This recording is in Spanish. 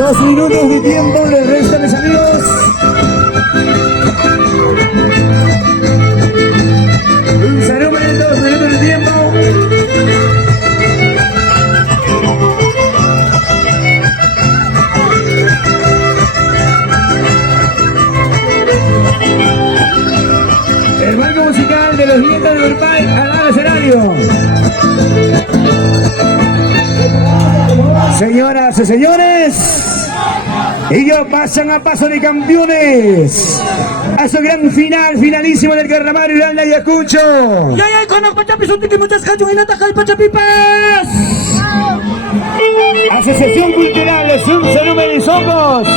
2 minutos de tiempo le restan, mis amigos. Un saludo en 2 minutos de tiempo. El marco musical de los nietos de Uruguay al escenario. Señoras y señores, ellos pasan a paso de campeones a su gran final, finalísimo del Carnaval Uranda y Ayacucho. Ya, con los pachapis, un tiqui, muchas cachos y no taja el pachapipas. Asociación Cultural, es un saludo de Socos.